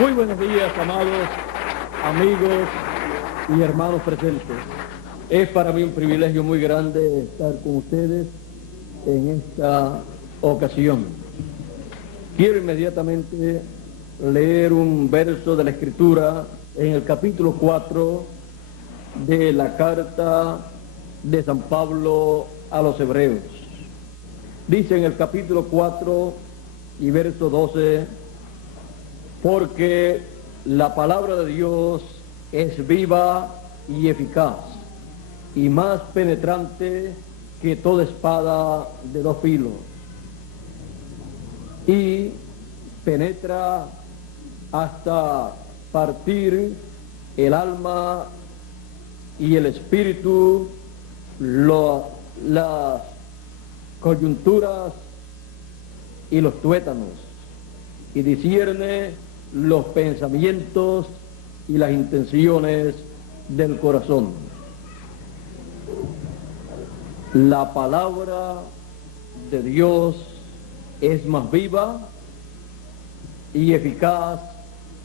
Muy buenos días, amados amigos y hermanos presentes. Es para mí un privilegio muy grande estar con ustedes en esta ocasión. Quiero inmediatamente leer un verso de la Escritura en el capítulo 4 de la carta de San Pablo a los Hebreos. Dice en el capítulo 4 y verso 12: porque la palabra de Dios es viva y eficaz, y más penetrante que toda espada de dos filos, y penetra hasta partir el alma y el espíritu, las coyunturas y los tuétanos, y discierne los pensamientos y las intenciones del corazón. La palabra de Dios es más viva y eficaz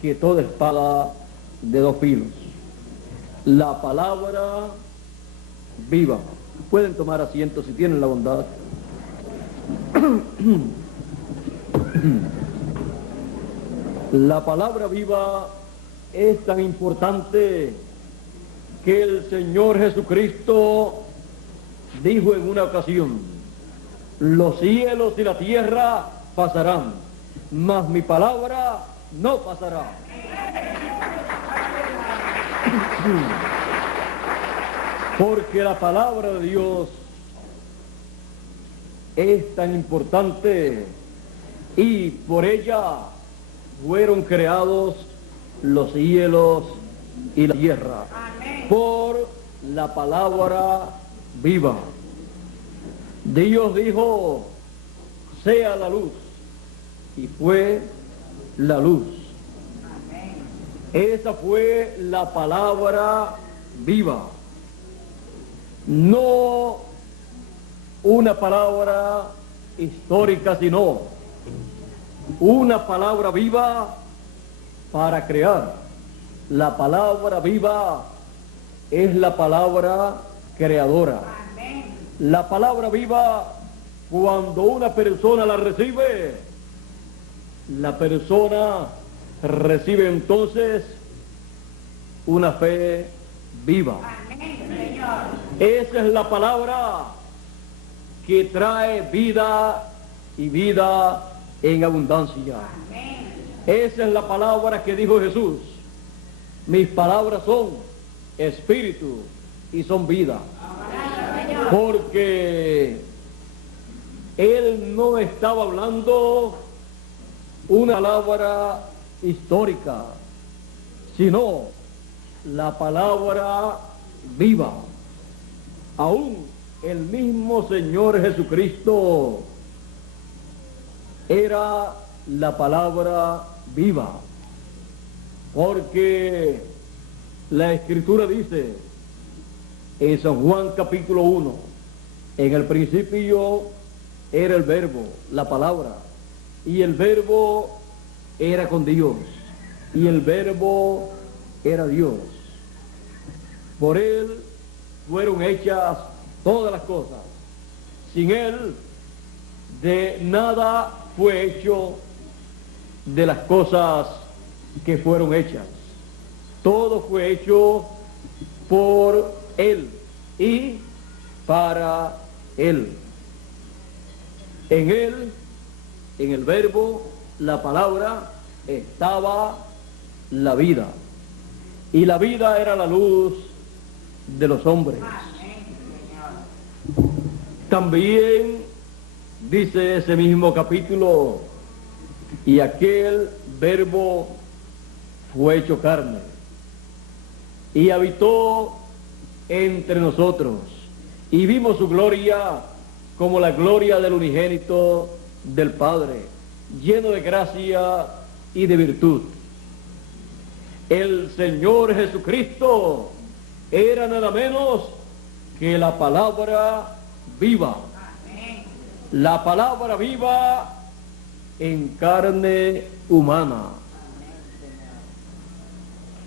que toda espada de dos filos. La palabra viva. Pueden tomar asiento si tienen la bondad. La palabra viva es tan importante que el Señor Jesucristo dijo en una ocasión: los cielos y la tierra pasarán, mas mi palabra no pasará. Porque la palabra de Dios es tan importante y por ella fueron creados los cielos y la tierra. Amén. Por la palabra viva. Dios dijo: sea la luz, y fue la luz. Amén. Esa fue la palabra viva. No una palabra histórica, sino una palabra viva para crear. La palabra viva es la palabra creadora. Amén. La palabra viva, cuando una persona la recibe, la persona recibe entonces una fe viva. Amén, Señor. Esa es la palabra que trae vida y vida en abundancia. Amén. Esa es la palabra que dijo Jesús: mis palabras son espíritu y son vida. Amén. Porque Él no estaba hablando una palabra histórica, sino la palabra viva. Aún el mismo Señor Jesucristo era la palabra viva, porque la Escritura dice en San Juan capítulo 1, en el principio era el Verbo, la palabra, y el Verbo era con Dios, y el Verbo era Dios. Por Él fueron hechas todas las cosas. Sin Él, de nada fue hecho de las cosas que fueron hechas. Todo fue hecho por Él y para Él. En Él, en el Verbo, la palabra, estaba la vida. Y la vida era la luz de los hombres. También dice ese mismo capítulo: y aquel Verbo fue hecho carne y habitó entre nosotros, y vimos su gloria como la gloria del unigénito del Padre, lleno de gracia y de virtud. El Señor Jesucristo era nada menos que la palabra viva. Amén. La palabra viva en carne humana.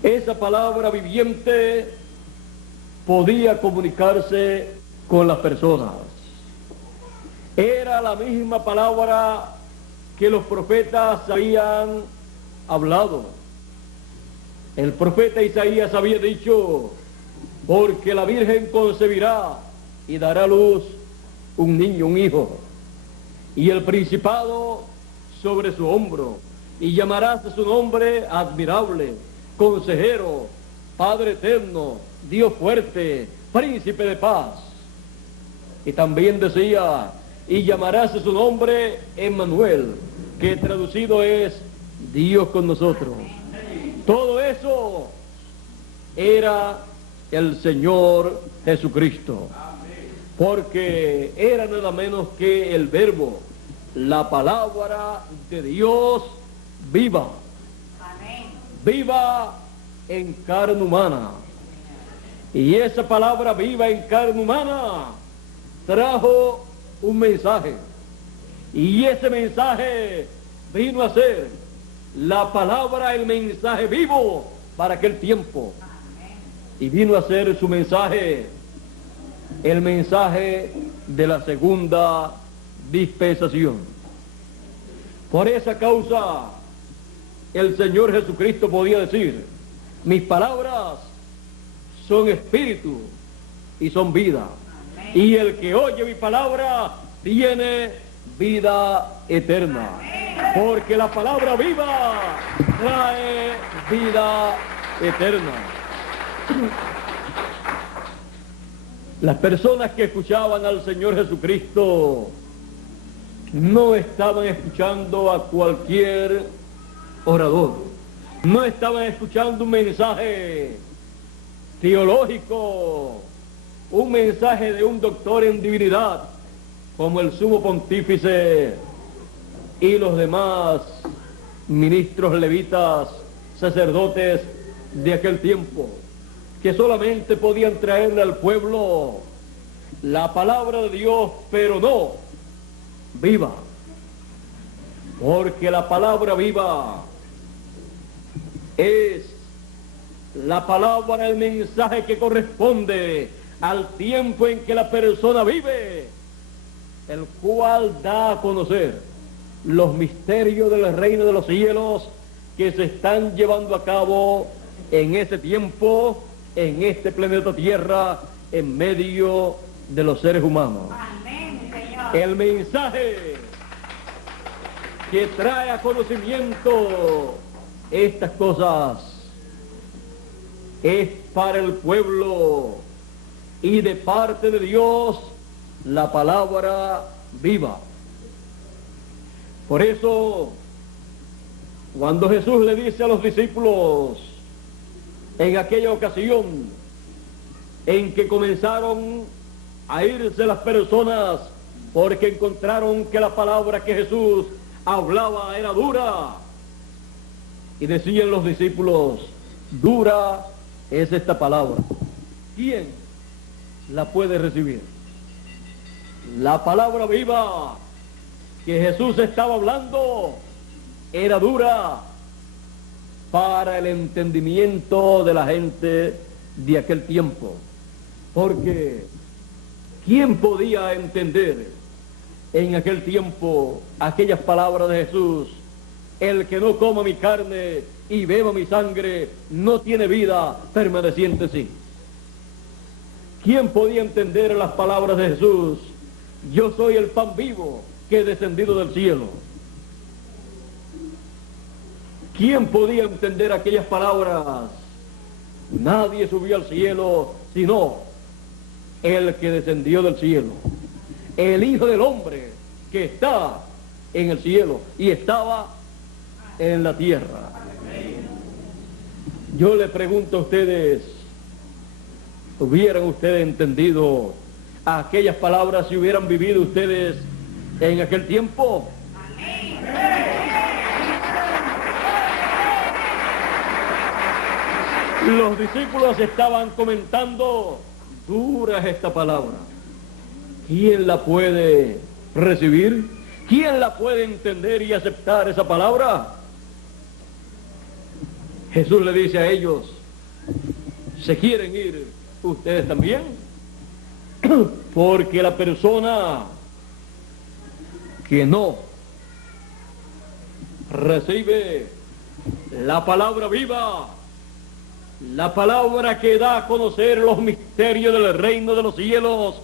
Esa palabra viviente podía comunicarse con las personas. Era la misma palabra que los profetas habían hablado. El profeta Isaías había dicho: porque la Virgen concebirá y dará a luz un niño, un hijo, y el principado sobre su hombro, y llamarás a su nombre Admirable, Consejero, Padre Eterno, Dios Fuerte, Príncipe de Paz. Y también decía: y llamarás a su nombre Emmanuel, que traducido es Dios con nosotros. Todo eso era el Señor Jesucristo, porque era nada menos que el Verbo, la palabra de Dios viva, viva en carne humana. Y esa palabra viva en carne humana trajo un mensaje, y ese mensaje vino a ser la palabra, el mensaje vivo para aquel tiempo. Y vino a ser su mensaje, el mensaje de la segunda dispensación. Por esa causa, el Señor Jesucristo podía decir: mis palabras son espíritu y son vida. Y el que oye mi palabra tiene vida eterna. Porque la palabra viva trae vida eterna. Las personas que escuchaban al Señor Jesucristo no estaban escuchando a cualquier orador, no estaban escuchando un mensaje teológico, un mensaje de un doctor en divinidad como el sumo pontífice y los demás ministros levitas, sacerdotes de aquel tiempo, que solamente podían traerle al pueblo la palabra de Dios, pero no viva. Porque la palabra viva es la palabra, el mensaje que corresponde al tiempo en que la persona vive, el cual da a conocer los misterios del reino de los cielos que se están llevando a cabo en ese tiempo, en este planeta Tierra, en medio de los seres humanos. Amén, Señor. El mensaje que trae a conocimiento estas cosas es para el pueblo, y de parte de Dios la palabra viva. Por eso, cuando Jesús le dice a los discípulos en aquella ocasión en que comenzaron a irse las personas porque encontraron que la palabra que Jesús hablaba era dura, y decían los discípulos: dura es esta palabra, ¿quién la puede recibir? La palabra viva que Jesús estaba hablando era dura para el entendimiento de la gente de aquel tiempo, porque ¿quién podía entender en aquel tiempo aquellas palabras de Jesús? El que no coma mi carne y beba mi sangre no tiene vida permaneciente en sí. ¿Quién podía entender las palabras de Jesús? Yo soy el pan vivo que he descendido del cielo. ¿Quién podía entender aquellas palabras? Nadie subió al cielo sino el que descendió del cielo, el Hijo del Hombre que está en el cielo y estaba en la tierra. Yo le pregunto a ustedes, ¿hubieran ustedes entendido aquellas palabras si hubieran vivido ustedes en aquel tiempo? Los discípulos estaban comentando: dura es esta palabra, ¿quién la puede recibir? ¿Quién la puede entender y aceptar esa palabra? Jesús le dice a ellos: ¿Se quieren ir ustedes también? Porque la persona que no recibe la palabra viva, la palabra que da a conocer los misterios del reino de los cielos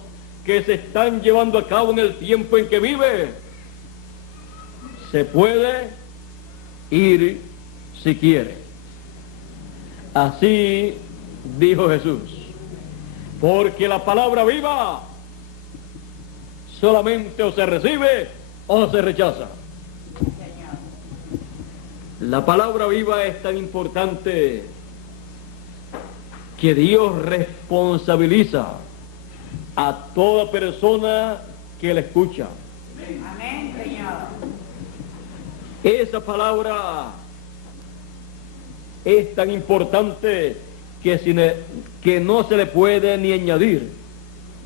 que se están llevando a cabo en el tiempo en que vive, se puede ir si quiere. Así dijo Jesús, porque la palabra viva solamente o se recibe o se rechaza. La palabra viva es tan importante que Dios responsabiliza a toda persona que la escucha. Amén, Señor. Esa palabra es tan importante que no se le puede ni añadir,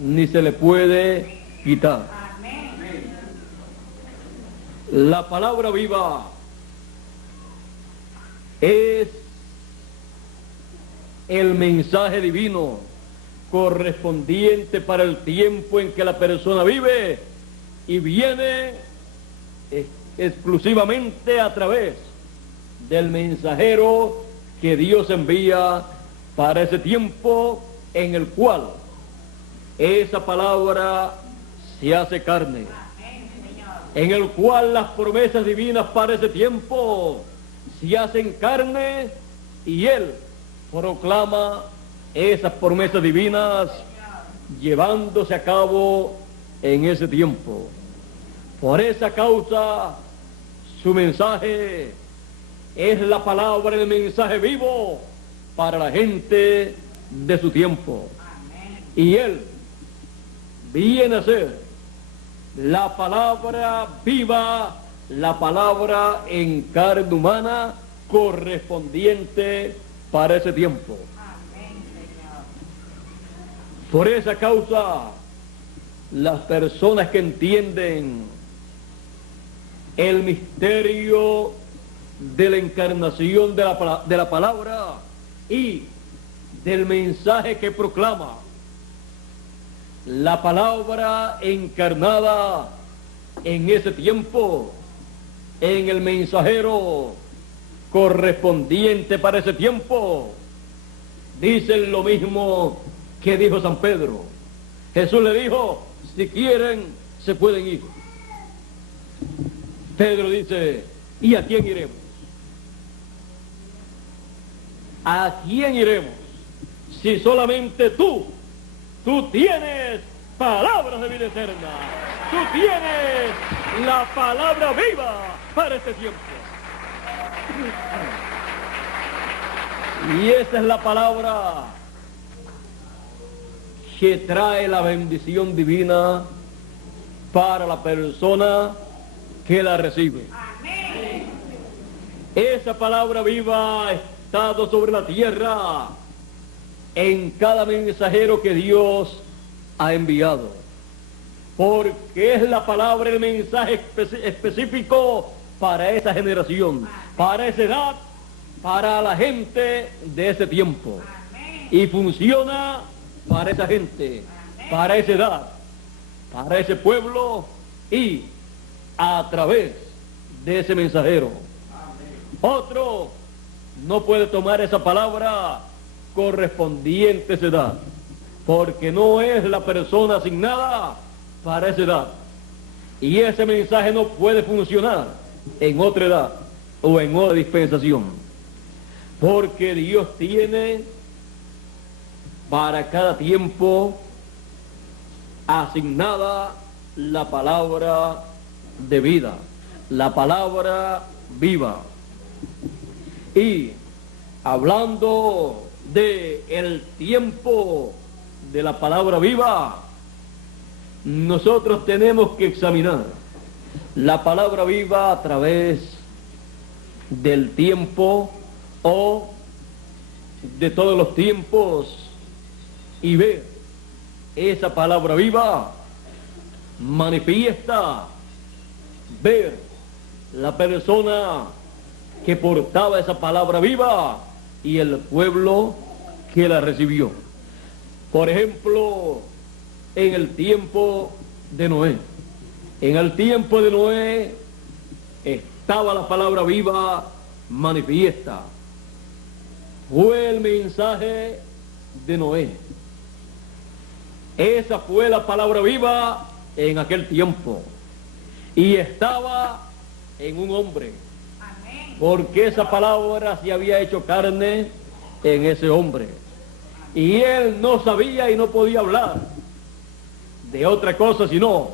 ni se le puede quitar. Amén. La palabra viva es el mensaje divino correspondiente para el tiempo en que la persona vive y viene exclusivamente a través del mensajero que Dios envía para ese tiempo en el cual esa palabra se hace carne, en el cual las promesas divinas para ese tiempo se hacen carne y Él proclama esas promesas divinas llevándose a cabo en ese tiempo. Por esa causa, su mensaje es la palabra, el mensaje vivo para la gente de su tiempo. Y Él viene a ser la palabra viva, la palabra en carne humana correspondiente para ese tiempo. Por esa causa, las personas que entienden el misterio de la encarnación de la palabra y del mensaje que proclama, la palabra encarnada en ese tiempo, en el mensajero correspondiente para ese tiempo, dicen lo mismo que dijo San Pedro. Jesús le dijo, si quieren, se pueden ir. Pedro dice, ¿y a quién iremos? ¿A quién iremos? Si solamente tú tienes palabras de vida eterna, tú tienes la palabra viva para este tiempo. Y esa es la palabra que trae la bendición divina para la persona que la recibe. Amén. Esa palabra viva ha estado sobre la tierra en cada mensajero que Dios ha enviado, porque es la palabra, el mensaje específico para esa generación, para esa edad, para la gente de ese tiempo. Y funciona para esa gente, para esa edad, para ese pueblo y a través de ese mensajero. Otro no puede tomar esa palabra correspondiente a esa edad, porque no es la persona asignada para esa edad. Y ese mensaje no puede funcionar en otra edad o en otra dispensación, porque Dios tiene para cada tiempo asignada la palabra de vida, la palabra viva. Y hablando de el tiempo de la palabra viva, nosotros tenemos que examinar la palabra viva a través del tiempo o de todos los tiempos y ver esa palabra viva manifiesta, ver la persona que portaba esa palabra viva y el pueblo que la recibió. Por ejemplo, en el tiempo de Noé. En el tiempo de Noé estaba la palabra viva manifiesta. Fue el mensaje de Noé. Esa fue la palabra viva en aquel tiempo. Y estaba en un hombre. Porque esa palabra se había hecho carne en ese hombre. Y él no sabía y no podía hablar de otra cosa sino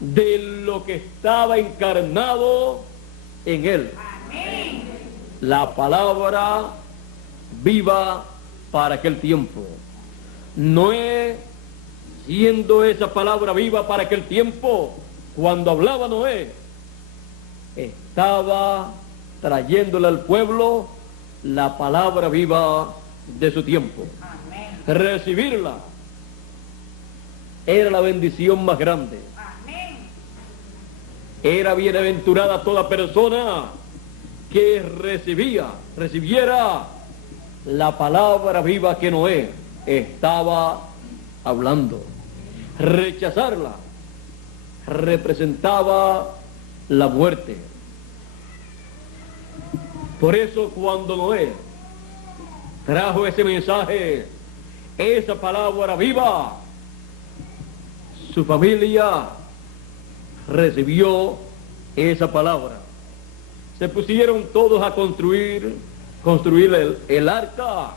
de lo que estaba encarnado en él. La palabra viva para aquel tiempo. Noé, siendo esa palabra viva para aquel tiempo, cuando hablaba Noé, estaba trayéndole al pueblo la palabra viva de su tiempo. Recibirla era la bendición más grande. Era bienaventurada toda persona que recibiera la palabra viva que Noé estaba hablando. Rechazarla representaba la muerte. Por eso cuando Noé trajo ese mensaje, esa palabra viva, su familia recibió esa palabra. Se pusieron todos a construir el arca.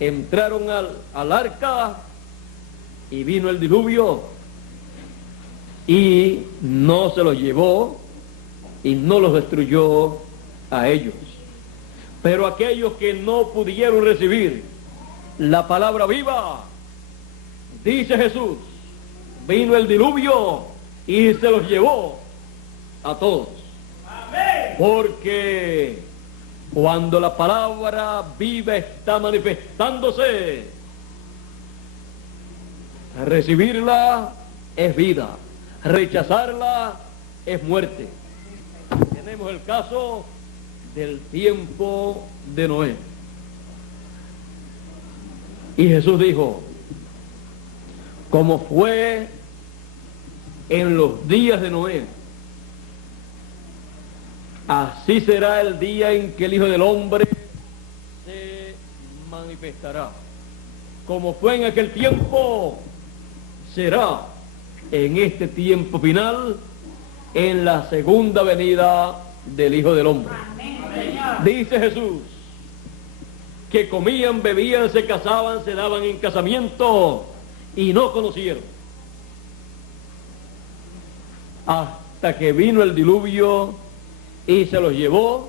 Entraron al arca y vino el diluvio y no se los llevó y no los destruyó a ellos. Pero aquellos que no pudieron recibir la palabra viva, dice Jesús, vino el diluvio y se los llevó a todos. Amén. Porque cuando la palabra viva está manifestándose, recibirla es vida, rechazarla es muerte. Tenemos el caso del tiempo de Noé. Y Jesús dijo, como fue en los días de Noé, así será el día en que el Hijo del Hombre se manifestará. Como fue en aquel tiempo, será en este tiempo final, en la segunda venida del Hijo del Hombre. Dice Jesús que comían, bebían, se casaban, se daban en casamiento y no conocieron. Hasta que vino el diluvio y se los llevó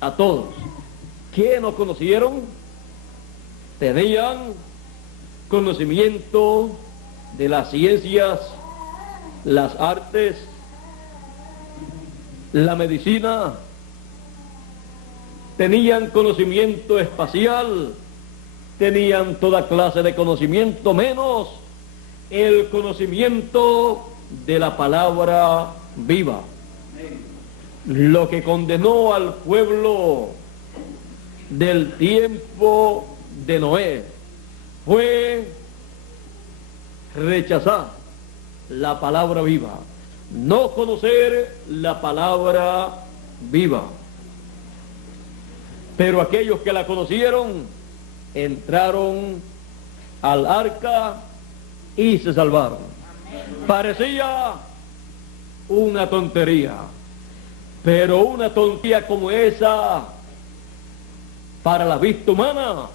a todos. ¿Qué no conocieron? Tenían conocimiento de las ciencias, las artes, la medicina, tenían conocimiento espacial, tenían toda clase de conocimiento, menos el conocimiento de la palabra viva. Lo que condenó al pueblo del tiempo de Noé fue rechazar la palabra viva, no conocer la palabra viva. Pero aquellos que la conocieron entraron al arca y se salvaron. Parecía una tontería, pero una tontería como esa, para la vista humana,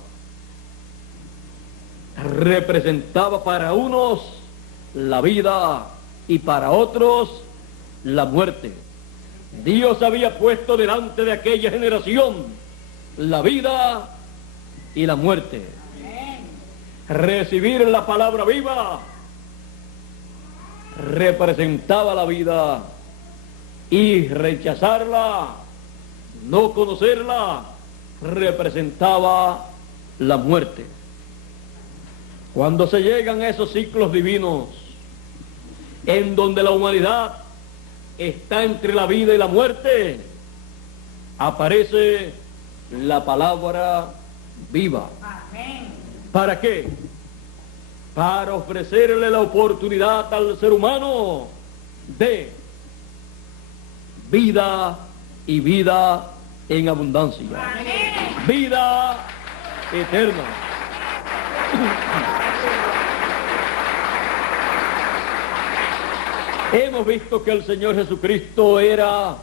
representaba para unos la vida y para otros la muerte. Dios había puesto delante de aquella generación la vida y la muerte. Recibir la palabra viva representaba la vida y rechazarla, no conocerla, representaba la muerte. Cuando se llegan a esos ciclos divinos en donde la humanidad está entre la vida y la muerte, aparece la palabra viva. Amén. ¿Para qué? Para ofrecerle la oportunidad al ser humano de vida y vida en abundancia. Amén. Vida eterna. Hemos visto que el Señor Jesucristo era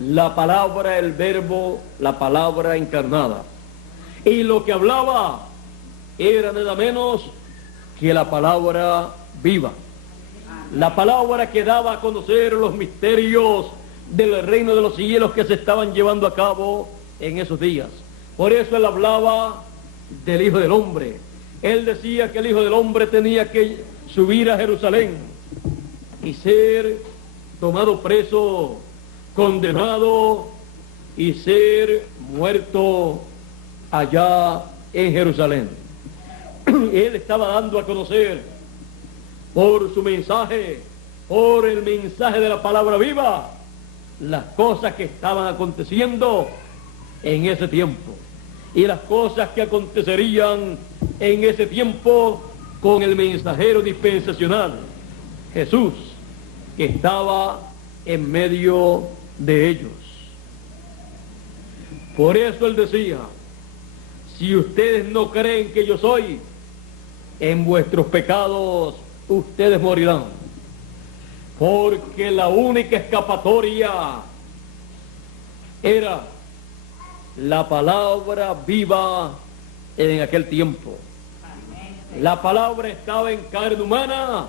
la palabra, el verbo, la palabra encarnada. Y lo que hablaba era nada menos que la palabra viva. La palabra que daba a conocer los misterios del reino de los cielos que se estaban llevando a cabo en esos días. Por eso él hablaba del Hijo del Hombre. Él decía que el Hijo del Hombre tenía que subir a Jerusalén y ser tomado preso, condenado y ser muerto allá en Jerusalén. Él estaba dando a conocer por su mensaje, por el mensaje de la palabra viva, las cosas que estaban aconteciendo en ese tiempo y las cosas que acontecerían en ese tiempo con el mensajero dispensacional, Jesús, que estaba en medio de ellos. Por eso él decía: si ustedes no creen que yo soy, en vuestros pecados ustedes morirán. Porque la única escapatoria era la palabra viva en aquel tiempo. La palabra estaba en carne humana,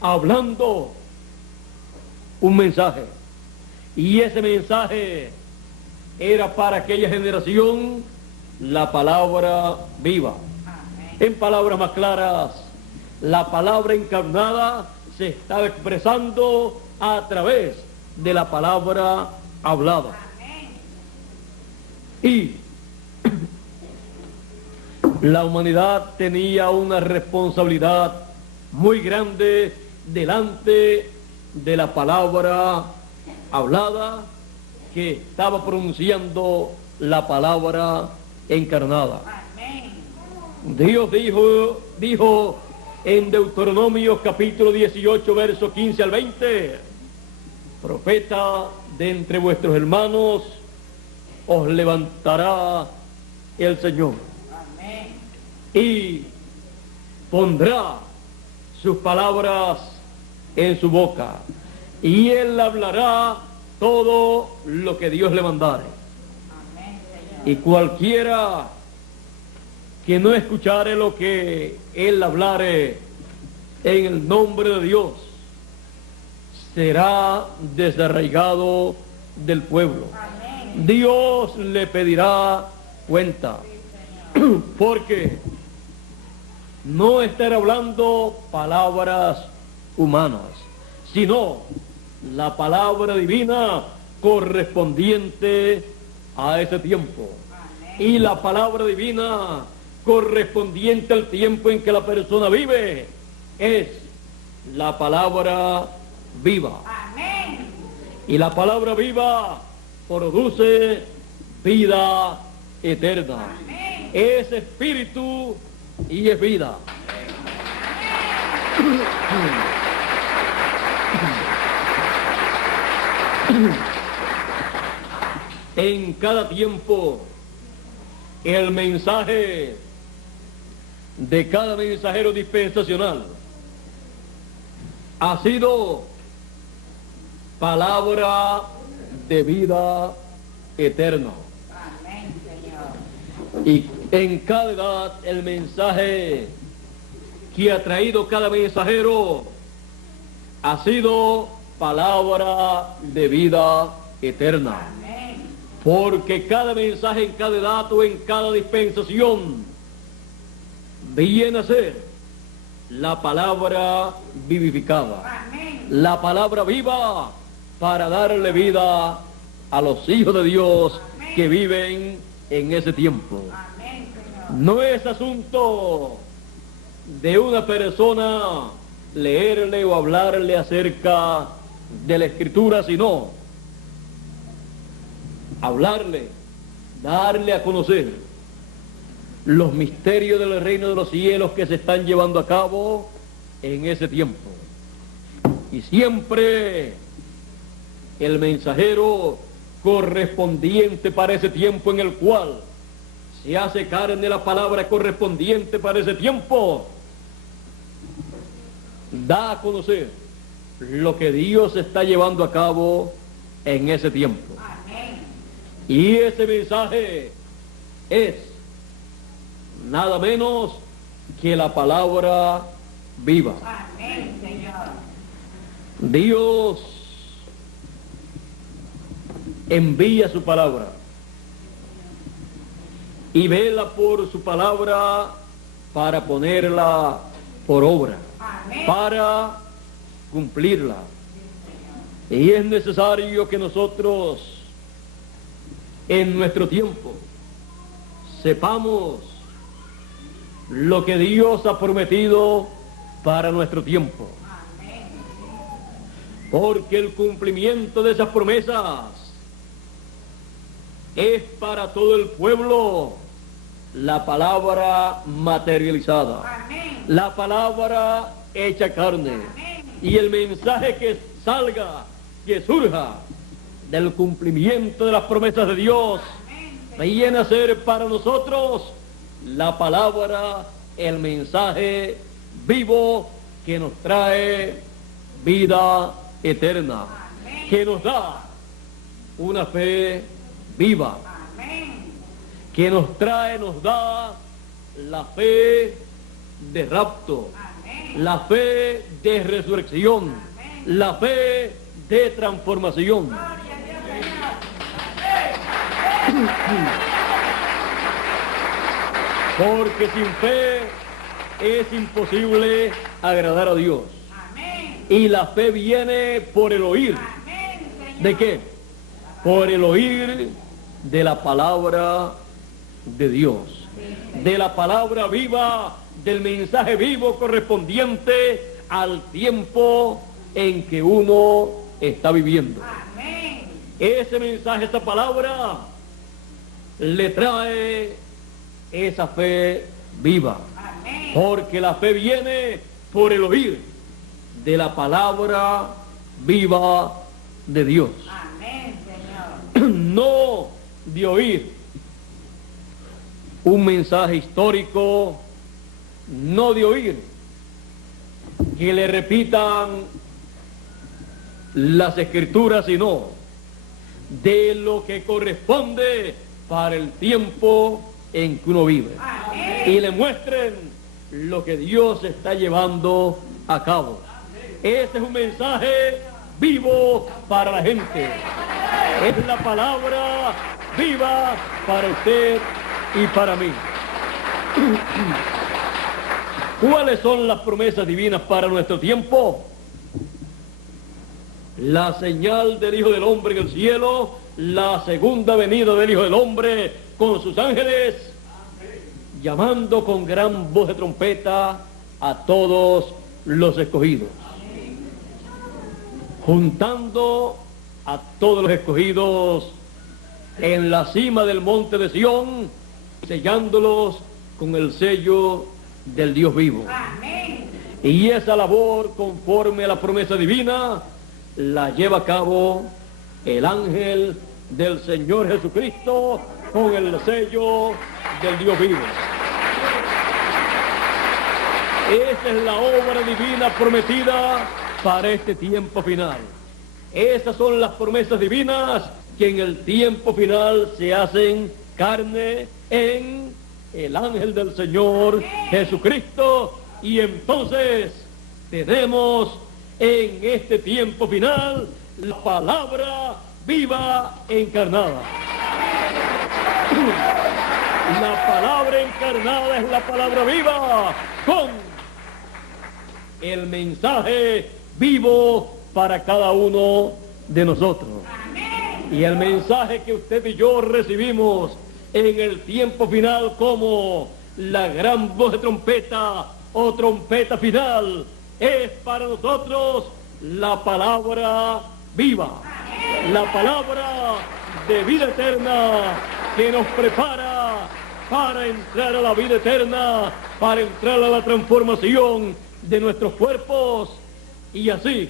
hablando un mensaje. Y ese mensaje era para aquella generación la palabra viva. En palabras más claras, la palabra encarnada se estaba expresando a través de la palabra hablada. Y la humanidad tenía una responsabilidad muy grande delante de la palabra hablada que estaba pronunciando la palabra encarnada. Dios dijo en Deuteronomio capítulo 18, versos 15 al 20: profeta de entre vuestros hermanos os levantará el Señor. Amén. Y pondrá sus palabras en su boca, y él hablará todo lo que Dios le mandare. Amén, Señor. Y cualquiera que no escuchare lo que él hablare en el nombre de Dios será desarraigado del pueblo. Amén. Dios le pedirá cuenta, porque no estará hablando palabras humanas, sino la palabra divina correspondiente a ese tiempo. Amén. Y la palabra divina correspondiente al tiempo en que la persona vive es la palabra viva. Amén. Y la palabra viva produce vida eterna. Amén. Es espíritu y es vida. En cada tiempo, el mensaje de cada mensajero dispensacional ha sido palabra de vida eterna. Amén, Señor. Y en cada edad el mensaje que ha traído cada mensajero ha sido palabra de vida eterna. Amén. Porque cada mensaje en cada edad o en cada dispensación viene a ser la palabra vivificada, Amén. la palabra viva para darle vida a los hijos de Dios que viven en ese tiempo. Amén, Señor. No es asunto de una persona leerle o hablarle acerca de la Escritura, sino hablarle, darle a conocer los misterios del reino de los cielos que se están llevando a cabo en ese tiempo. Y siempre el mensajero correspondiente para ese tiempo en el cual se hace carne la palabra correspondiente para ese tiempo, da a conocer lo que Dios está llevando a cabo en ese tiempo. Amén. Y ese mensaje es nada menos que la palabra viva. Amén, Señor. Dios envía su palabra y vela por su palabra para ponerla por obra, Amén. para cumplirla. Y es necesario que nosotros en nuestro tiempo sepamos lo que Dios ha prometido para nuestro tiempo, Amén. porque el cumplimiento de esas promesas es para todo el pueblo la palabra materializada, Amén. la palabra hecha carne, Amén. y el mensaje que salga, que surja del cumplimiento de las promesas de Dios, viene a ser para nosotros la palabra, el mensaje vivo que nos trae vida eterna, Amén. que nos da una fe viva, Amén. que nos da la fe de rapto, Amén. la fe de resurrección, la fe de transformación. Gloria a Dios, Señor. Porque sin fe es imposible agradar a Dios. Amén. Y la fe viene por el oír. Amén, Señor. ¿De qué? Por el oír de la palabra de Dios, de la palabra viva, del mensaje vivo correspondiente al tiempo en que uno está viviendo. Amén. Ese mensaje, esa palabra, le trae esa fe viva, Amén. porque la fe viene por el oír de la palabra viva de Dios. Amén, Señor. No de oír un mensaje histórico, no de oír que le repitan las escrituras, sino de lo que corresponde para el tiempo en que uno vive, Amén. y le muestren lo que Dios está llevando a cabo. Ese es un mensaje vivo para la gente, es la palabra viva para usted y para mí. ¿Cuáles son las promesas divinas para nuestro tiempo? La señal del Hijo del Hombre en el cielo, la segunda venida del Hijo del Hombre con sus ángeles, llamando con gran voz de trompeta a todos los escogidos, juntando a todos los escogidos en la cima del monte de Sión, sellándolos con el sello del Dios vivo. Amén. Y esa labor, conforme a la promesa divina, la lleva a cabo el ángel del Señor Jesucristo con el sello del Dios vivo. Esa es la obra divina prometida para este tiempo final. Esas son las promesas divinas que en el tiempo final se hacen carne en el ángel del Señor Jesucristo, y entonces tenemos en este tiempo final la palabra viva encarnada. La palabra encarnada es la palabra viva con el mensaje vivo para cada uno de nosotros. Y el mensaje que usted y yo recibimos en el tiempo final como la gran voz de trompeta o trompeta final es para nosotros la palabra viva, la palabra de vida eterna que nos prepara para entrar a la vida eterna, para entrar a la transformación de nuestros cuerpos y así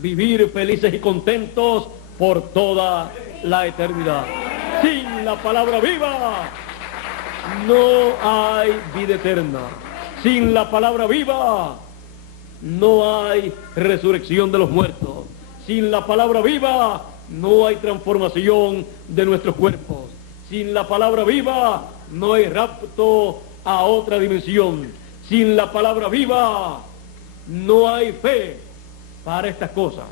vivir felices y contentos por toda la eternidad. Sin la palabra viva no hay vida eterna. Sin la palabra viva no hay resurrección de los muertos. Sin la palabra viva no hay transformación de nuestros cuerpos. Sin la palabra viva no hay rapto a otra dimensión. Sin la palabra viva no hay fe para estas cosas.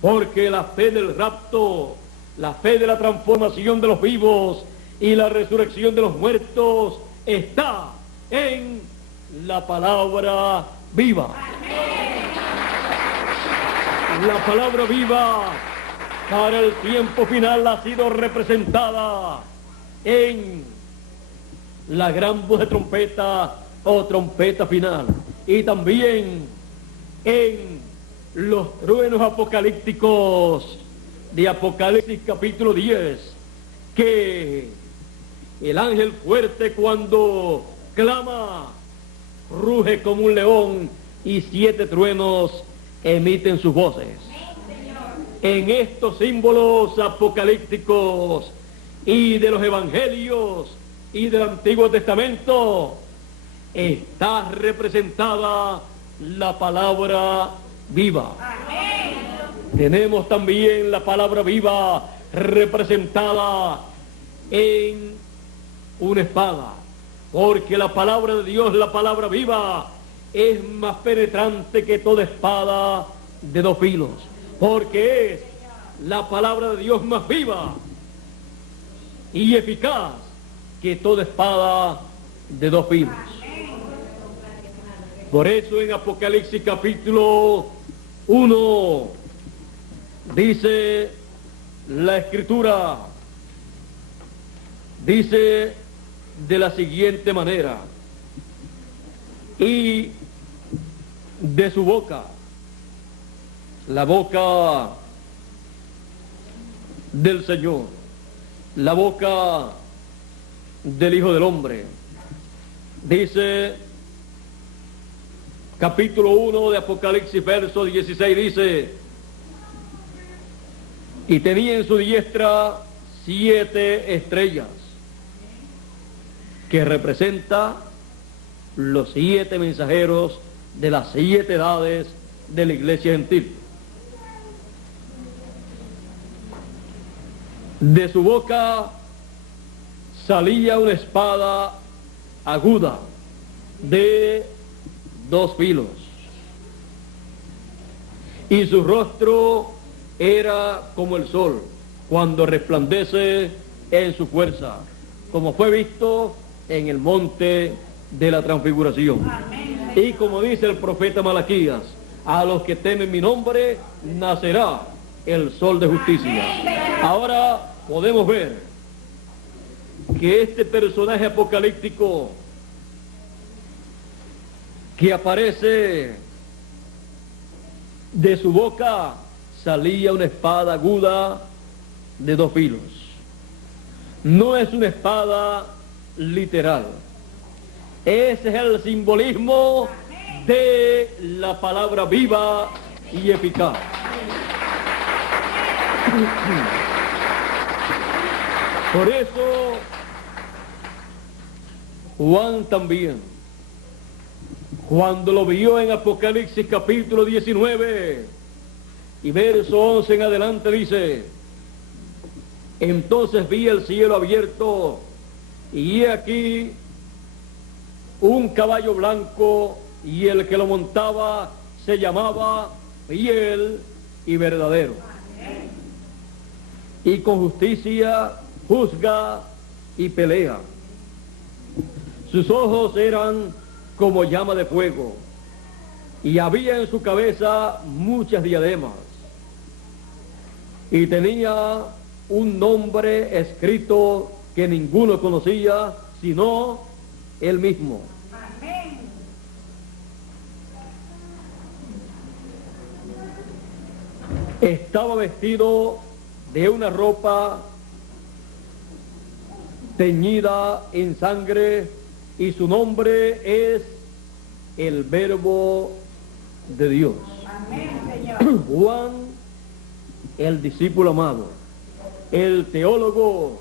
Porque la fe del rapto, la fe de la transformación de los vivos y la resurrección de los muertos está en la palabra viva. La palabra viva para el tiempo final ha sido representada en la gran voz de trompeta o trompeta final y también en los truenos apocalípticos de Apocalipsis capítulo 10, que el ángel fuerte cuando clama ruge como un león y 7 truenos emiten sus voces. En estos símbolos apocalípticos y de los evangelios y del Antiguo Testamento está representada la palabra viva. Tenemos también la palabra viva representada en una espada, porque la palabra de Dios, la palabra viva, es más penetrante que toda espada de 2 filos, porque es la palabra de Dios más viva y eficaz que toda espada de 2 filos. Por eso en Apocalipsis capítulo 1 dice la Escritura, dice de la siguiente manera: y de su boca, la boca del Señor, la boca del Hijo del Hombre, dice capítulo 1 de Apocalipsis, verso 16, dice: y tenía en su diestra 7 estrellas, que representa los 7 mensajeros de las 7 edades de la iglesia gentil. De su boca salía una espada aguda de 2 filos, y su rostro era como el sol cuando resplandece en su fuerza, como fue visto en el monte de la transfiguración. Y como dice el profeta Malaquías: a los que temen mi nombre nacerá el sol de justicia. Ahora podemos ver que este personaje apocalíptico que aparece, de su boca salía una espada aguda de 2 filos. No es una espada literal. Ese es el simbolismo de la palabra viva y eficaz. Por eso Juan también, cuando lo vio en Apocalipsis capítulo 19 y verso 11 en adelante, dice: entonces vi el cielo abierto y he aquí un caballo blanco, y el que lo montaba se llamaba Fiel y Verdadero, y con justicia juzga y pelea. Sus ojos eran como llama de fuego, y había en su cabeza muchas diademas, y tenía un nombre escrito que ninguno conocía sino él mismo. Estaba vestido de una ropa teñida en sangre, y su nombre es el Verbo de Dios. Amén, Señor. Juan, el discípulo amado, el teólogo,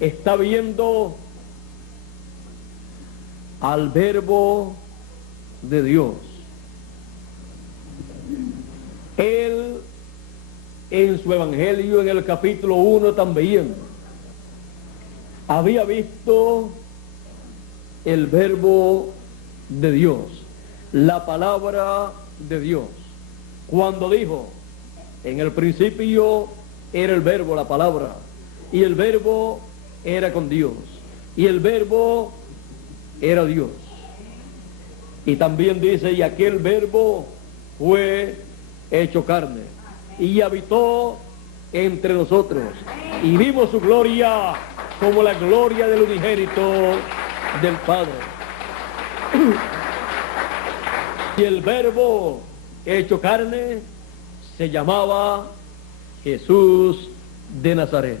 está viendo al Verbo de Dios. Él, en su evangelio, en el capítulo 1 también, había visto el Verbo de Dios, la palabra de Dios, cuando dijo: en el principio era el Verbo, la palabra, y el Verbo era con Dios, y el Verbo era Dios. Y también dice: y aquel Verbo fue hecho carne y habitó entre nosotros, y vimos su gloria como la gloria del unigénito del Padre. Y el Verbo hecho carne se llamaba Jesús de Nazaret.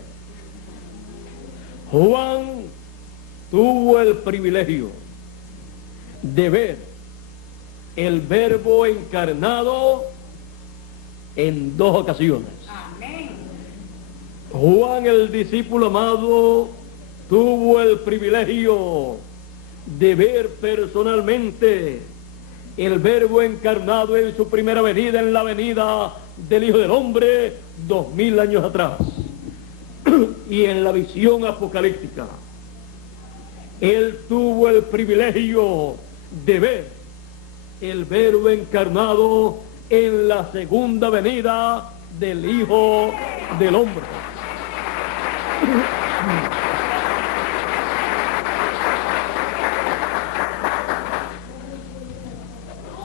Juan tuvo el privilegio de ver el Verbo encarnado en 2 ocasiones. Amén. Juan, el discípulo amado, tuvo el privilegio de ver personalmente el Verbo encarnado en su primera venida, en la venida del Hijo del Hombre, 2000 años atrás. Y en la visión apocalíptica, él tuvo el privilegio de ver el Verbo encarnado en la segunda venida del Hijo del Hombre.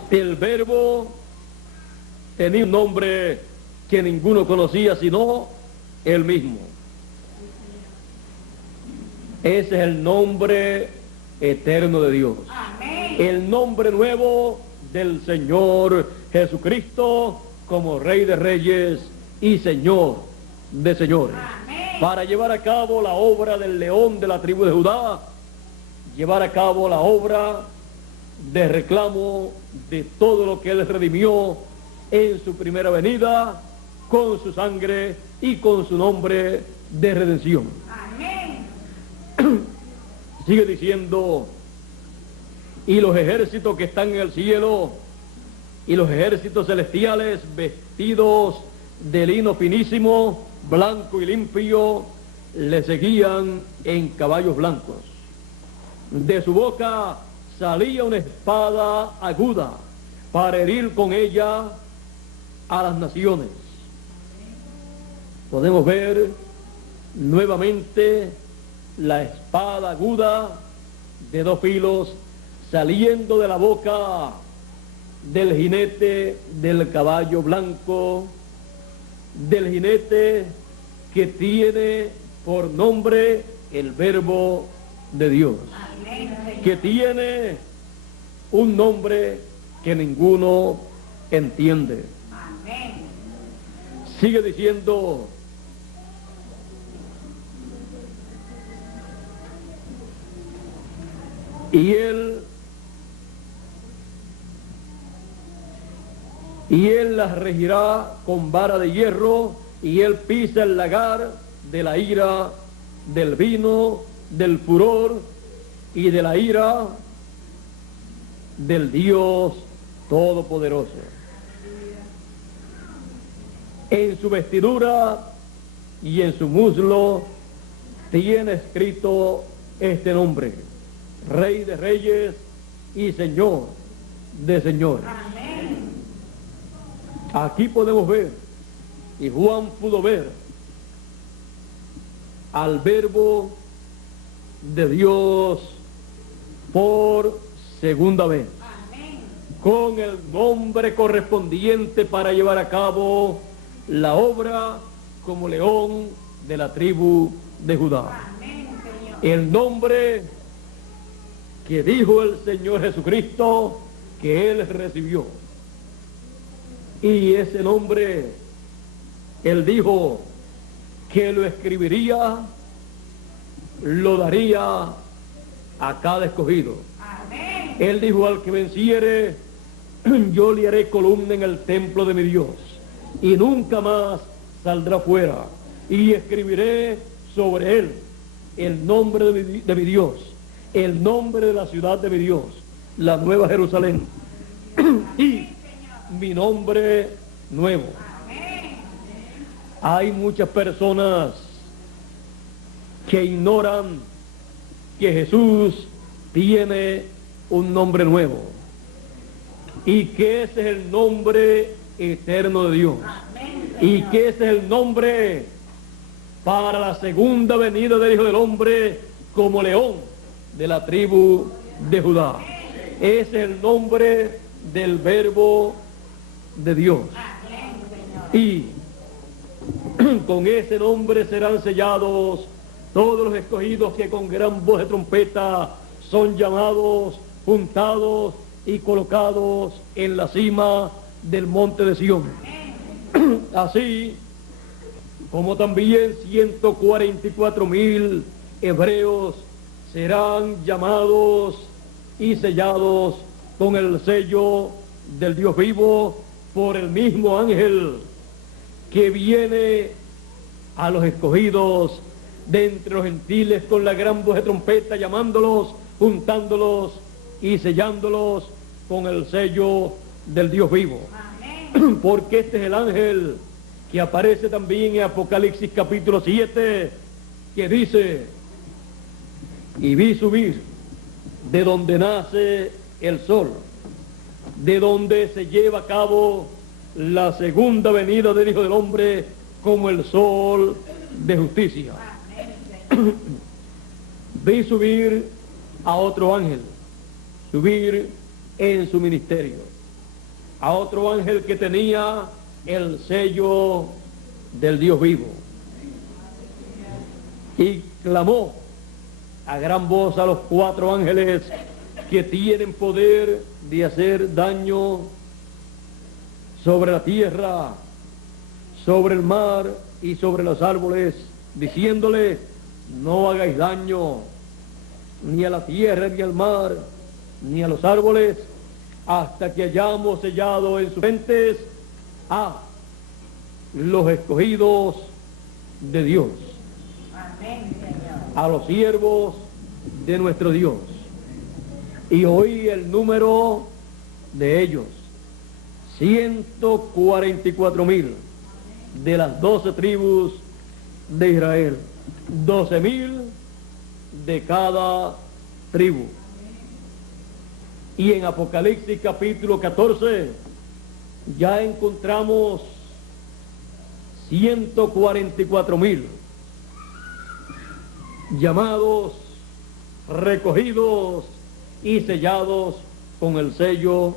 El Verbo tenía un nombre que ninguno conocía sino él mismo. Ese es el nombre eterno de Dios. Amén. El nombre nuevo del Señor Jesucristo como Rey de Reyes y Señor de Señores. Amén. Para llevar a cabo la obra del león de la tribu de Judá, llevar a cabo la obra de reclamo de todo lo que él redimió en su primera venida, con su sangre y con su nombre de redención. Amén. Sigue diciendo: y los ejércitos que están en el cielo y los ejércitos celestiales, vestidos de lino finísimo, blanco y limpio, le seguían en caballos blancos. De su boca salía una espada aguda para herir con ella a las naciones. Podemos ver nuevamente la espada aguda de 2 filos saliendo de la boca del jinete del caballo blanco, del jinete que tiene por nombre el Verbo de Dios, Amén. que tiene un nombre que ninguno entiende. Amén. Sigue diciendo: y él las regirá con vara de hierro, y él pisa el lagar de la ira, del vino, del furor y de la ira del Dios Todopoderoso. En su vestidura y en su muslo tiene escrito este nombre: Rey de Reyes y Señor de Señores. Amén. Aquí podemos ver, y Juan pudo ver, al Verbo de Dios por segunda vez, Amén. con el nombre correspondiente para llevar a cabo la obra como león de la tribu de Judá. Amén, Señor. El nombre que dijo el Señor Jesucristo que él recibió. Y ese nombre, él dijo que lo escribiría lo daría a cada escogido. Amén. Él dijo: al que venciere, yo le haré columna en el templo de mi Dios, y nunca más saldrá fuera. Y escribiré sobre él el nombre de mi Dios, el nombre de la ciudad de mi Dios, la nueva Jerusalén, y mi nombre nuevo. Hay muchas personas que ignoran que Jesús tiene un nombre nuevo y que ese es el nombre eterno de Dios y que ese es el nombre para la segunda venida del Hijo del Hombre como león de la tribu de Judá. Ese es el nombre del Verbo de Dios. Y con ese nombre serán sellados todos los escogidos que con gran voz de trompeta son llamados, juntados y colocados en la cima del monte de Sión. Así como también 144,000 hebreos serán llamados y sellados con el sello del Dios vivo por el mismo ángel que viene a los escogidos de entre los gentiles con la gran voz de trompeta, llamándolos, juntándolos y sellándolos con el sello del Dios vivo. Amén. Porque este es el ángel que aparece también en Apocalipsis capítulo 7, que dice: y vi subir de donde nace el sol, de donde se lleva a cabo la segunda venida del Hijo del Hombre como el sol de justicia. Vi subir a otro ángel, subir en su ministerio, a otro ángel que tenía el sello del Dios vivo, y clamó a gran voz a los 4 ángeles que tienen poder de hacer daño sobre la tierra, sobre el mar y sobre los árboles, diciéndole: no hagáis daño ni a la tierra, ni al mar, ni a los árboles, hasta que hayamos sellado en sus frentes a los escogidos de Dios. Amén, Señor. A los siervos de nuestro Dios. Y oí el número de ellos: 144,000 de las 12 tribus de Israel, 12,000 de cada tribu. Y en Apocalipsis capítulo 14 ya encontramos 144,000 llamados, recogidos y sellados con el sello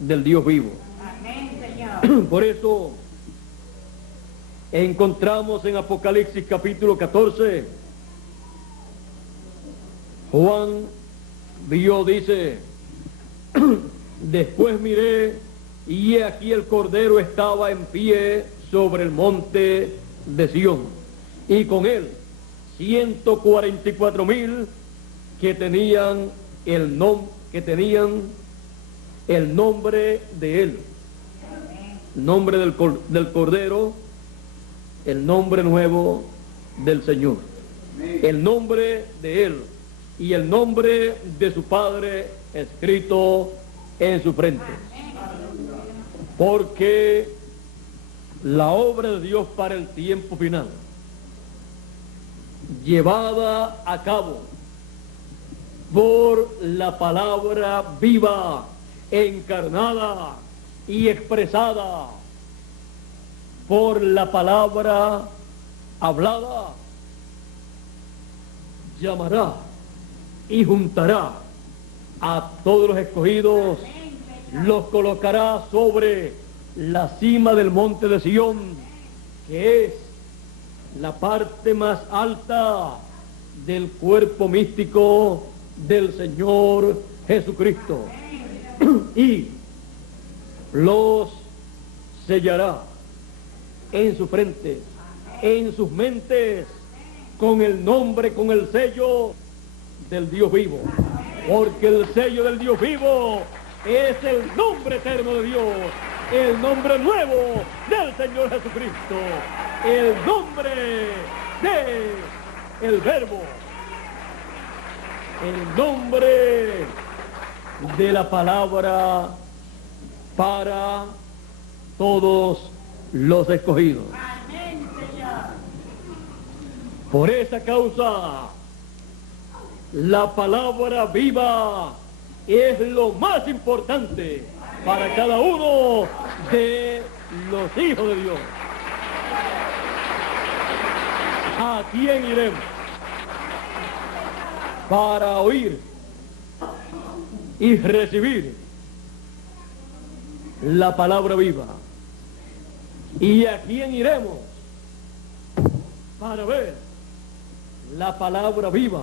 del Dios vivo. Amén, Señor. Por eso encontramos en Apocalipsis capítulo 14, Juan vio, dice: después miré y he aquí el Cordero estaba en pie sobre el monte de Sión, y con él 144,000 que tenían el nombre de él, nombre del Cordero, el nombre nuevo del Señor, el nombre de él y el nombre de su Padre escrito en su frente. Porque la obra de Dios para el tiempo final, llevada a cabo por la palabra viva, encarnada y expresada por la palabra hablada, llamará y juntará a todos los escogidos, los colocará sobre la cima del monte de Sión, que es la parte más alta del cuerpo místico del Señor Jesucristo, y los sellará en su frente, en sus mentes con el nombre, con el sello del Dios vivo. Porque el sello del Dios vivo es el nombre eterno de Dios, el nombre nuevo del Señor Jesucristo, el nombre de el Verbo, el nombre de la palabra para todos los escogidos. Amén, Señor. Por esa causa, la palabra viva es lo más importante para cada uno de los hijos de Dios. ¿A quién iremos? Para oír y recibir la palabra viva. ¿Y a quién iremos? Para ver la palabra viva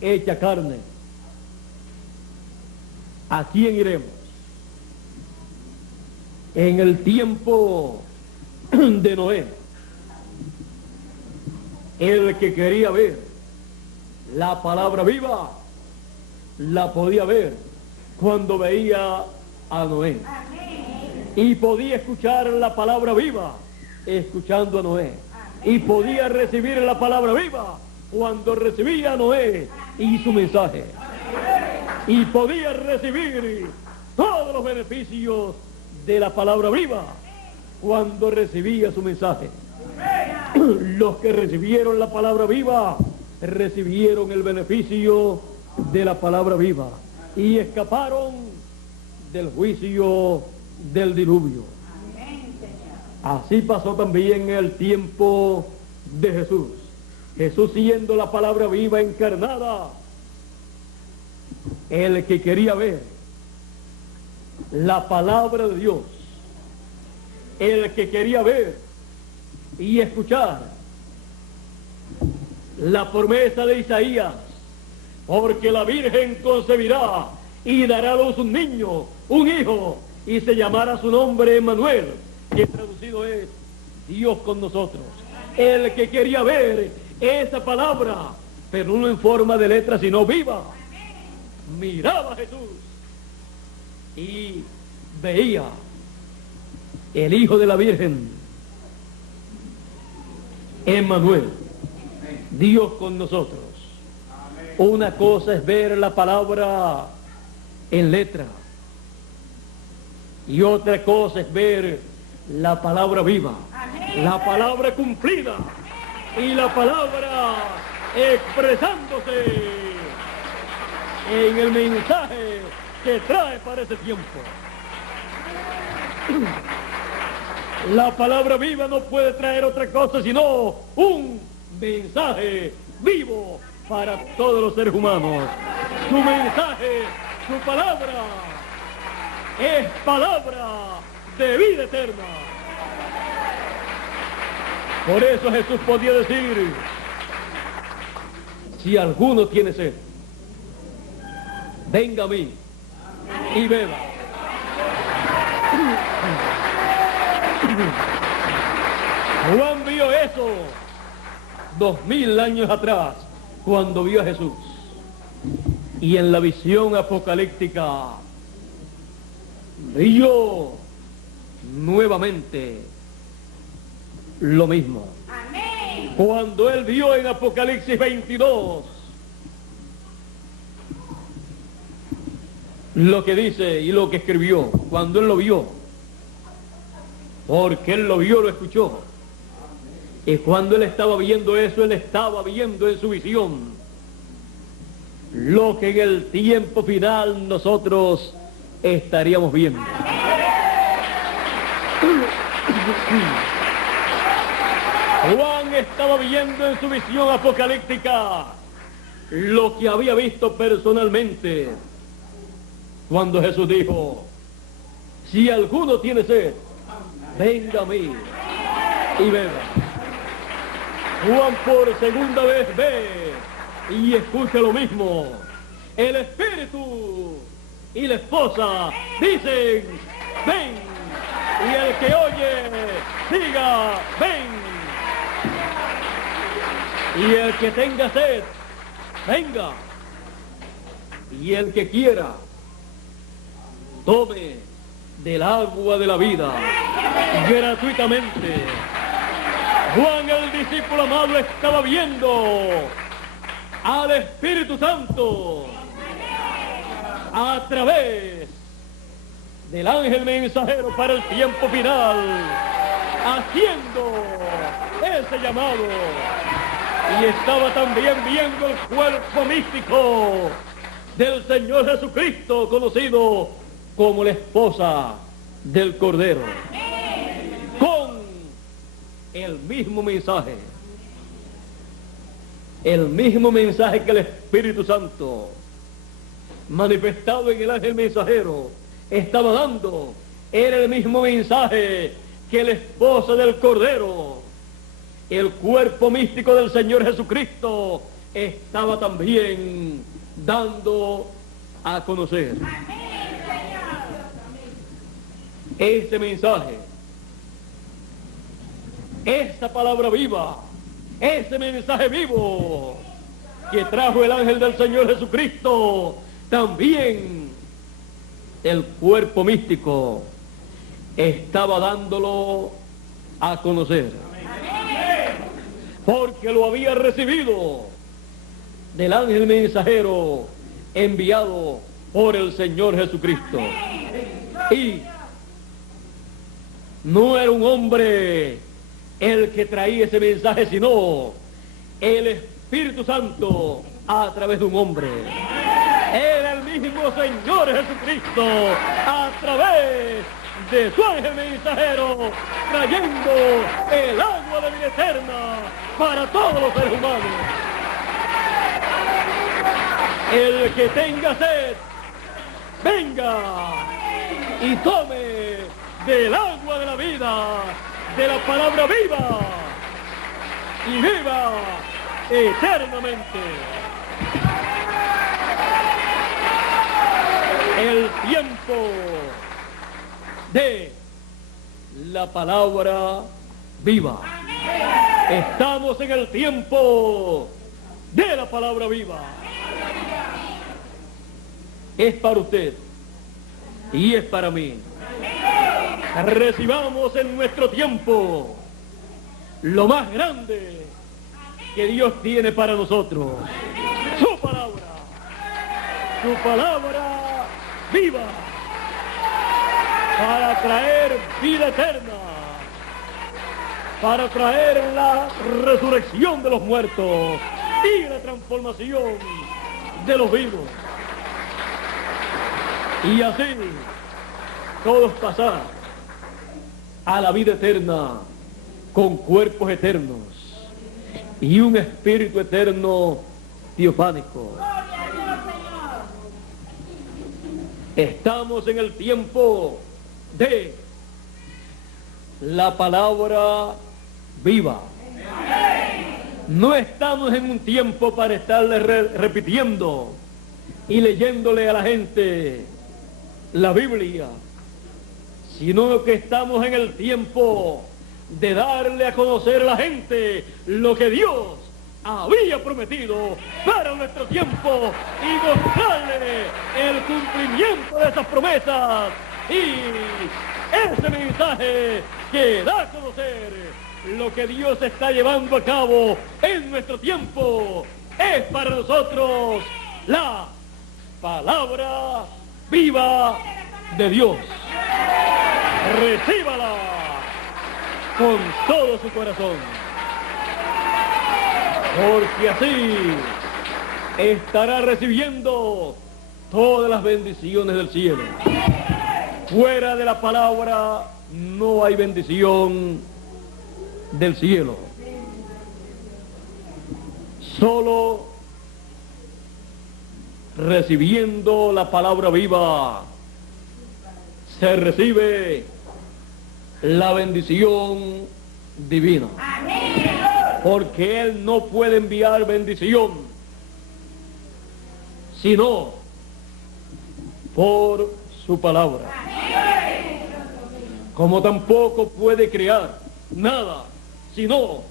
hecha carne. ¿A quién iremos? En el tiempo de Noé, el que quería ver la palabra viva, la podía ver cuando veía a Noé. Y podía escuchar la palabra viva escuchando a Noé. Y podía recibir la palabra viva cuando recibía a Noé y su mensaje. Y podía recibir todos los beneficios de la palabra viva cuando recibía su mensaje. Los que recibieron la palabra viva recibieron el beneficio de la palabra viva y escaparon del juicio del diluvio. Así pasó también en el tiempo de Jesús. Jesús siendo la palabra viva encarnada, el que quería ver la palabra de Dios, el que quería ver y escuchar la promesa de Isaías, porque la Virgen concebirá y dará a luz un niño, un hijo, y se llamará su nombre Emmanuel, que traducido es Dios con nosotros. El que quería ver esa palabra, pero no en forma de letra, sino viva, miraba a Jesús y veía el Hijo de la Virgen, Emmanuel, Dios con nosotros. Una cosa es ver la palabra en letra y otra cosa es ver la palabra viva, la palabra cumplida y la palabra expresándose en el mensaje que trae para ese tiempo. La palabra viva no puede traer otra cosa sino un mensaje vivo para todos los seres humanos. Su mensaje, su palabra, es palabra de vida eterna. Por eso Jesús podía decir: si alguno tiene sed, venga a mí y beba. Juan vio eso 2000 años atrás, cuando vio a Jesús. Y en la visión apocalíptica vio nuevamente lo mismo. Amén. Cuando él vio en Apocalipsis 22 lo que dice y lo que escribió, cuando él lo vio, porque él lo vio, lo escuchó, y cuando él estaba viendo eso, él estaba viendo en su visión lo que en el tiempo final nosotros estaríamos viendo. Juan estaba viendo en su visión apocalíptica lo que había visto personalmente cuando Jesús dijo: si alguno tiene sed, venga a mí y beba. Juan por segunda vez ve y escucha lo mismo. El Espíritu y la esposa dicen: ven. Y el que oye, diga: ven. Y el que tenga sed, venga. Y el que quiera, tome del agua de la vida gratuitamente. Juan, el discípulo amado, estaba viendo al Espíritu Santo a través del ángel mensajero para el tiempo final, haciendo ese llamado. Y estaba también viendo el cuerpo místico del Señor Jesucristo, conocido como la esposa del Cordero, con el mismo mensaje que el Espíritu Santo, manifestado en el ángel mensajero, estaba dando. Era el mismo mensaje que la esposa del Cordero, el cuerpo místico del Señor Jesucristo, estaba también dando a conocer. Ese mensaje, esa palabra viva, ese mensaje vivo que trajo el ángel del Señor Jesucristo, también el cuerpo místico estaba dándolo a conocer, porque lo había recibido del ángel mensajero enviado por el Señor Jesucristo. Y no era un hombre el que traía ese mensaje, sino el Espíritu Santo a través de un hombre. Era el mismo Señor Jesucristo a través de su ángel mensajero, trayendo el agua de vida eterna para todos los seres humanos. El que tenga sed, venga y tome del agua de la vida, de la palabra viva, y viva eternamente. El tiempo de la palabra viva. Estamos en el tiempo de la palabra viva. Es para usted y es para mí. Recibamos en nuestro tiempo lo más grande que Dios tiene para nosotros. Su palabra viva, para traer vida eterna, para traer la resurrección de los muertos y la transformación de los vivos. Y así todos pasar a la vida eterna con cuerpos eternos y un espíritu eterno teofánico. Estamos en el tiempo de la palabra viva. No estamos en un tiempo para estarle repitiendo y leyéndole a la gente la Biblia, sino que estamos en el tiempo de darle a conocer a la gente lo que Dios había prometido para nuestro tiempo y mostrarle el cumplimiento de esas promesas. Y ese mensaje que da a conocer lo que Dios está llevando a cabo en nuestro tiempo es para nosotros la palabra viva de Dios. Recíbala con todo su corazón, porque así estará recibiendo todas las bendiciones del cielo. Fuera de la palabra no hay bendición del cielo. Solo recibiendo la palabra viva se recibe la bendición divina. Porque Él no puede enviar bendición sino por su palabra. Como tampoco puede crear nada sino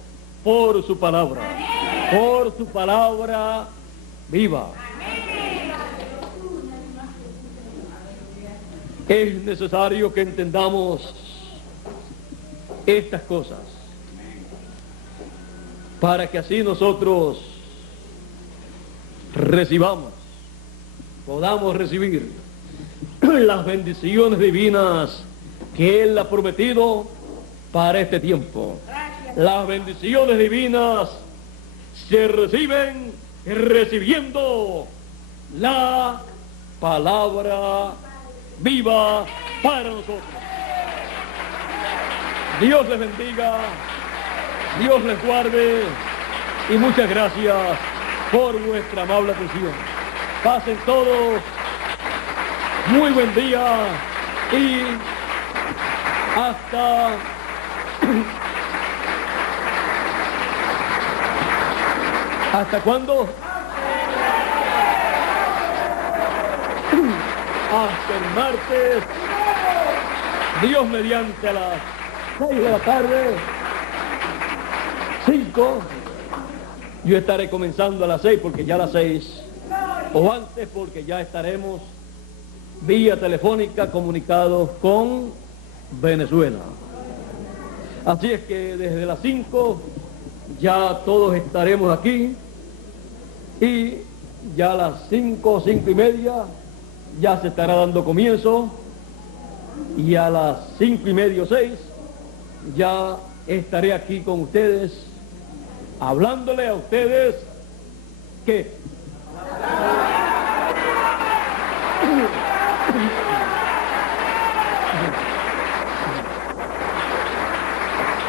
por su palabra. por su palabra viva. Es necesario que entendamos estas cosas para que así nosotros podamos recibir las bendiciones divinas que Él ha prometido para este tiempo. Las bendiciones divinas se reciben recibiendo la palabra viva para nosotros. Dios les bendiga, Dios les guarde y muchas gracias por vuestra amable atención. Pasen todos muy buen día y ¿hasta cuándo? Hasta el martes, Dios mediante, a las 6 de la tarde, 5, yo estaré comenzando a las 6 porque ya a las 6, o antes porque ya estaremos vía telefónica comunicados con Venezuela. Así es que desde las 5 ya todos estaremos aquí y ya a las 5, 5 y media ya se estará dando comienzo y a las 5 y media o 6 ya estaré aquí con ustedes hablándole a ustedes que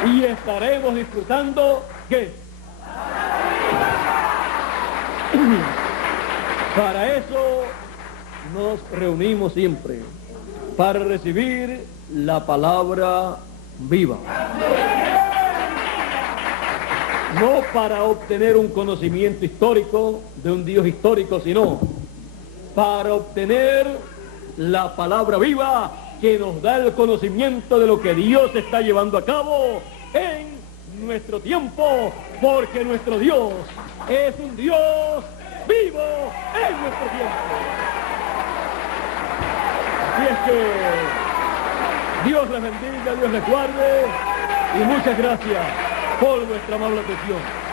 y estaremos disfrutando que para eso nos reunimos siempre, para recibir la palabra viva. No para obtener un conocimiento histórico de un Dios histórico, sino para obtener la palabra viva que nos da el conocimiento de lo que Dios está llevando a cabo en nuestro tiempo, porque nuestro Dios es un Dios vivo en nuestro tiempo. Así es que Dios les bendiga, Dios les guarde y muchas gracias por vuestra amable atención.